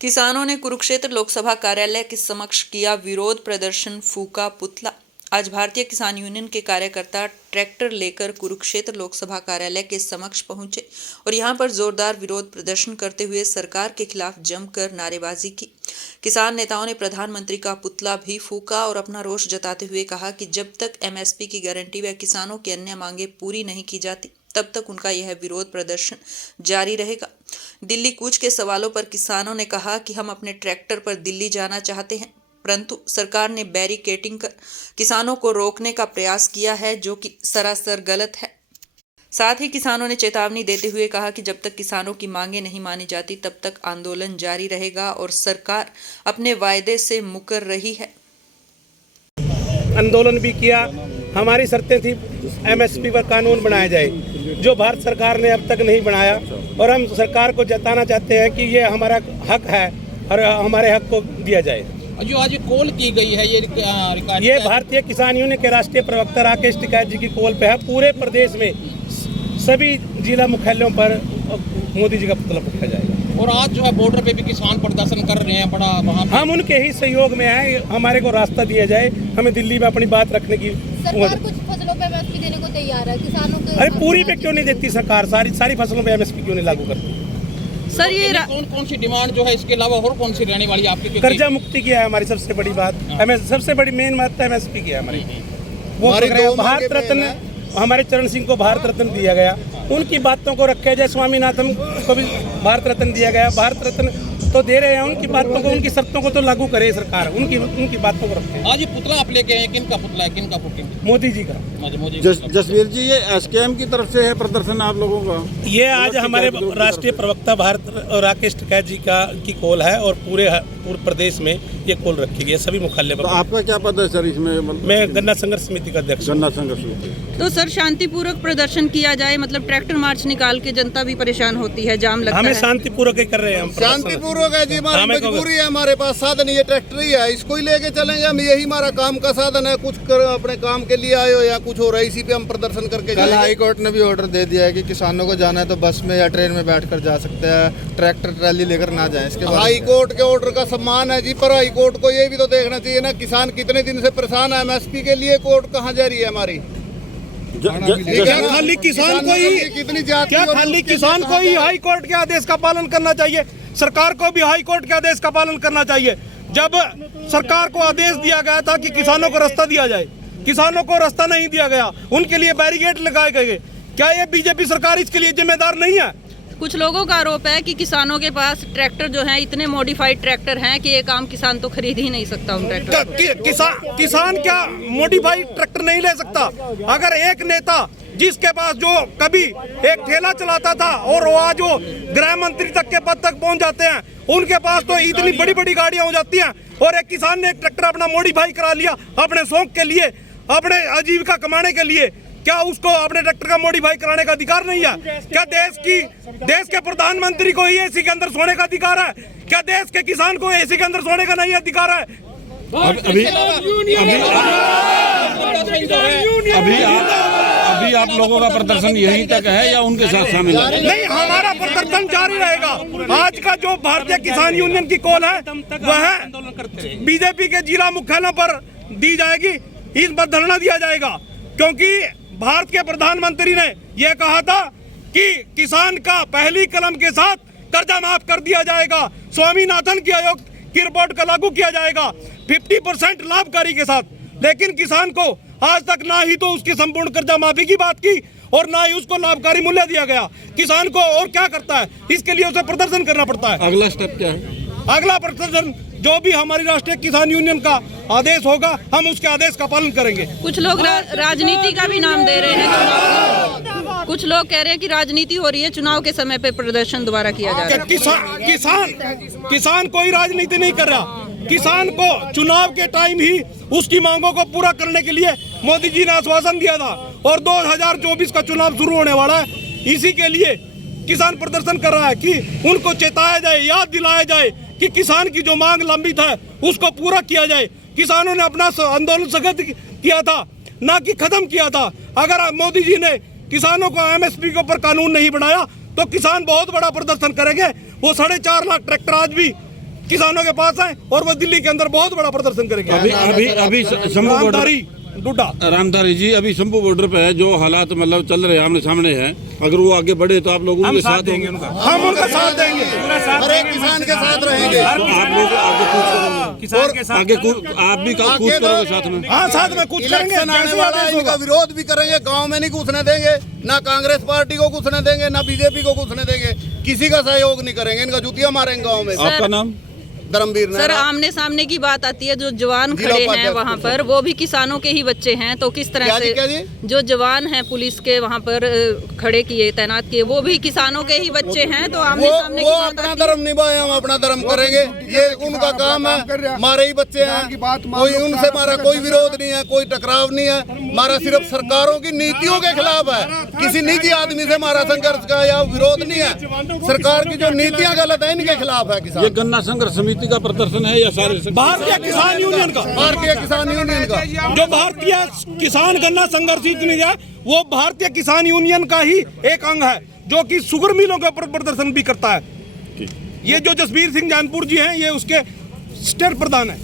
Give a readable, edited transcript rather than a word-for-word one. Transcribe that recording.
किसानों ने कुरुक्षेत्र लोकसभा कार्यालय के समक्ष किया विरोध प्रदर्शन, फूका पुतला। आज भारतीय किसान यूनियन के कार्यकर्ता ट्रैक्टर लेकर कुरुक्षेत्र लोकसभा कार्यालय के समक्ष पहुंचे और यहां पर जोरदार विरोध प्रदर्शन करते हुए सरकार के खिलाफ जमकर नारेबाजी की। किसान नेताओं ने प्रधानमंत्री का पुतला भी फूका और अपना रोष जताते हुए कहा कि जब तक एमएसपी की गारंटी व किसानों की अन्य मांगे पूरी नहीं की जाती तब तक उनका यह विरोध प्रदर्शन जारी रहेगा। दिल्ली कूच के सवालों पर किसानों ने कहा कि हम अपने ट्रैक्टर पर दिल्ली जाना चाहते हैं, परंतु सरकार ने बैरिकेडिंग कर किसानों को रोकने का प्रयास किया है, जो कि सरासर गलत है। साथ ही किसानों ने चेतावनी देते हुए कहा कि जब तक किसानों की मांगे नहीं मानी जाती तब तक आंदोलन जारी रहेगा और सरकार अपने वायदे से मुकर रही है। आंदोलन भी किया। हमारी शर्तें थी एमएसपी पर कानून बनाया जाए, जो भारत सरकार ने अब तक नहीं बनाया, और हम सरकार को जताना चाहते हैं कि ये हमारा हक है और हमारे हक को दिया जाए। जो आज कॉल की गई है ये भारतीय किसान यूनियन के राष्ट्रीय प्रवक्ता राकेश टिकैत जी की कॉल पे है। पूरे प्रदेश में सभी जिला मुख्यालयों पर मोदी जी का पुतला फूका जाएगा। और आज जो है बॉर्डर पे भी किसान प्रदर्शन कर रहे हैं, बड़ा वहाँ हम उनके ही सहयोग में हैं। हमारे को रास्ता दिया जाए, हमें दिल्ली में अपनी बात रखने की। सरकार कुछ फसलों पे एमएसपी देने को तैयार है, किसानों को अरे पूरी पे क्यों नहीं देती सरकार? सारी फसलों पे एमएसपी क्यों नहीं लागू करती? सर ये कौन सी डिमांड जो है, इसके अलावा और कौन सी रहने वाली आपकी? कर्जा मुक्ति की है हमारी सबसे बड़ी बात। सबसे बड़ी मेन बात एमएसपी की है हमारी। वो भारत रत्न, हमारे चरण सिंह को भारत रत्न दिया गया, उनकी बातों को रखा जाए। स्वामीनाथन को भी भारत रत्न दिया गया। भारत रत्न तो दे रहे हैं, उनकी बातों को, उनकी शर्तों को तो लागू करे सरकार। उनकी बातों को रखे। आज ये पुतला आप लेके आए, किन का पुतला है, किन का फूकेंगे? मोदी जी का। जसवीर जी, ये एसकेएम की तरफ से है प्रदर्शन आप लोगों का? ये आज हमारे राष्ट्रीय प्रवक्ता भारत राकेश टिकैत जी की कॉल है और पूरे प्रदेश में ये कॉल रखी गई है, सभी मुख्यालय पर। तो आपका क्या पद है सर इसमें? मैं गन्ना संघर्ष समिति का अध्यक्ष। गन्ना संघर्ष समिति। तो सर शांतिपूर्वक प्रदर्शन किया जाए, मतलब ट्रैक्टर मार्च निकाल के जनता भी परेशान होती है, जाम लगता है। हमें शांतिपूर्वक ही कर रहे हैं हम। शांतिपूर्वक है जी, हमारी मजबूरी है, हमारे पास साधन ये ट्रैक्टर ही है, इसको ही लेके चलेंगे हम। यही हमारा काम का साधन है। कुछ अपने काम के लिए आए हो या कुछ हो रहा है, इसी पे हम प्रदर्शन करके। कल हाई कोर्ट ने भी ऑर्डर दे दिया है कि किसानों को जाना है तो बस में या ट्रेन में बैठकर जा सकते हैं, ट्रैक्टर ट्रैली लेकर ना जाएं। इसके हाई कोर्ट के ऑर्डर का सम्मान है जी, पर हाई कोर्ट को ये भी तो देखना चाहिए ना, किसान कितने दिन से परेशान है। एमएसपी के लिए कोर्ट कहाँ जा रही है हमारी? खाली किसान को ही कितनी खाली किसान को ही हाई कोर्ट के आदेश का पालन करना चाहिए? सरकार को भी हाई कोर्ट के आदेश का पालन करना चाहिए। जब सरकार को आदेश दिया गया था कि किसानों को रास्ता दिया जाए, किसानों को रास्ता नहीं दिया गया, उनके लिए बैरिकेड लगाए गए। क्या ये बीजेपी सरकार इसके लिए जिम्मेदार नहीं है? कुछ लोगों का आरोप है कि किसानों के पास ट्रैक्टर जो हैं, इतने मॉडिफाइड ट्रैक्टर हैं कि एक आम किसान तो खरीद ही नहीं सकता उन ट्रैक्टर। किसान क्या मॉडिफाइड ट्रैक्टर नहीं ले सकता? अगर एक नेता जिसके पास जो कभी एक ठेला चलाता था और वो आज वो गृह मंत्री तक के पद तक पहुंच जाते हैं, उनके पास तो इतनी बड़ी बड़ी गाड़ियां हो जाती हैं, और एक किसान ने एक ट्रैक्टर अपना मॉडिफाई करा लिया अपने शौक के लिए, अपने आजीविका कमाने के लिए। क्या उसको अपने ट्रैक्टर का मॉडिफाई कराने का अधिकार नहीं है? क्या देश के प्रधानमंत्री को ही एसी के अंदर सोने का अधिकार है? क्या देश के किसान को एसी के अंदर सोने का नहीं अधिकार है? अभी आप लोगों का प्रदर्शन यहीं तक है या उनके साथ शामिल है? नहीं, हमारा प्रदर्शन जारी रहेगा। आज का जो भारतीय किसान यूनियन की कॉल है वह बीजेपी के जिला मुख्यालयों पर दी जाएगी। इस पर धरना दिया जाएगा, क्योंकि भारत के प्रधानमंत्री ने यह कहा था कि किसान का पहली कलम के साथ कर्जा माफ कर दिया जाएगा। स्वामीनाथन की आयोग की रिपोर्ट का लागू किया जाएगा 50% लाभकारी के साथ। लेकिन किसान को आज तक ना ही तो उसकी संपूर्ण कर्जा माफी की बात की और ना ही उसको लाभकारी मूल्य दिया गया। किसान को और क्या करता है, इसके लिए उसे प्रदर्शन करना पड़ता है। अगला स्टेप क्या है? अगला प्रदर्शन जो भी हमारी राष्ट्रीय किसान यूनियन का आदेश होगा, हम उसके आदेश का पालन करेंगे। कुछ लोग राजनीति का भी नाम दे रहे हैं। कुछ लोग कह रहे हैं कि राजनीति हो रही है, चुनाव के समय पे प्रदर्शन दोबारा किया जा रहा है। किसान कोई राजनीति नहीं कर रहा। किसान को चुनाव के टाइम ही उसकी मांगों को पूरा करने के लिए मोदी जी ने आश्वासन दिया था, और 2024 का चुनाव शुरू होने वाला है। इसी के लिए किसान प्रदर्शन कर रहा है कि उनको चेताया जाए, याद दिलाया जाए कि किसान की जो मांग लंबित है उसको पूरा किया जाए। किसानों ने अपना आंदोलन स्थगित किया था, ना कि खत्म किया था। अगर मोदी जी ने किसानों को एमएसपी के ऊपर कानून नहीं बनाया तो किसान बहुत बड़ा प्रदर्शन करेंगे। वो 4.5 लाख ट्रैक्टर आज भी किसानों के पास आए और वो दिल्ली के अंदर बहुत बड़ा प्रदर्शन करेंगे। अभी शंभू बॉर्डर रामधारी डुड्डा रामधारी जी, अभी शंभू बॉर्डर पे है जो हालात मतलब चल रहे हैं आमने सामने हैं, अगर वो आगे बढ़े तो आप लोग उनके साथ देंगे? हम उनका साथ देंगे, हर एक किसान के साथ रहेंगे। आप लोग आगे कूच करोगे, किसान के साथ आगे आप भी कूच करोगे साथ में? हाँ, साथ में कुछ करेंगे। इलेक्शन आने वाला है, इनका विरोध भी करेंगे, गांव में नहीं घुसने देंगे, ना कांग्रेस पार्टी को घुसने देंगे, ना बीजेपी को घुसने देंगे, किसी का सहयोग नहीं करेंगे, इनका जूतियां मारेंगे गांव में। आपका नाम? धर्मवीर सर, आमने सामने की बात आती है, जो जवान खड़े हैं वहाँ पर वो भी किसानों के ही बच्चे हैं, तो किस तरह क्या से जी? जो जवान हैं पुलिस के वहाँ पर खड़े किए, तैनात किए, वो भी किसानों के ही बच्चे हैं, तो आमने सामने वो की बात अपना आती है। धर्म निभाए, हम अपना धर्म करेंगे, ये उनका काम है। हमारे ही बच्चे हैं, कोई उनसे हमारा कोई विरोध नहीं है, कोई टकराव नहीं है, हमारा सिर्फ सरकारों की नीतियों के खिलाफ है, किसी निजी आदमी से हमारा संघर्ष का या विरोध नहीं है। सरकार की जो नीतियां गलत है इनके खिलाफ है ये किसान। गन्ना संघर्ष समिति का प्रदर्शन है या सारे भारतीय किसान यूनियन का, भारतीय किसान यूनियन का जो भारतीय किसान गन्ना संघर्ष यूनियन है, वो भारतीय किसान यूनियन का ही एक अंग है, जो कि शुगर मिलों के ऊपर प्रदर्शन भी करता है। ये जो जसबीर सिंह जैनपुर जी हैं, ये उसके स्टेट प्रधान है।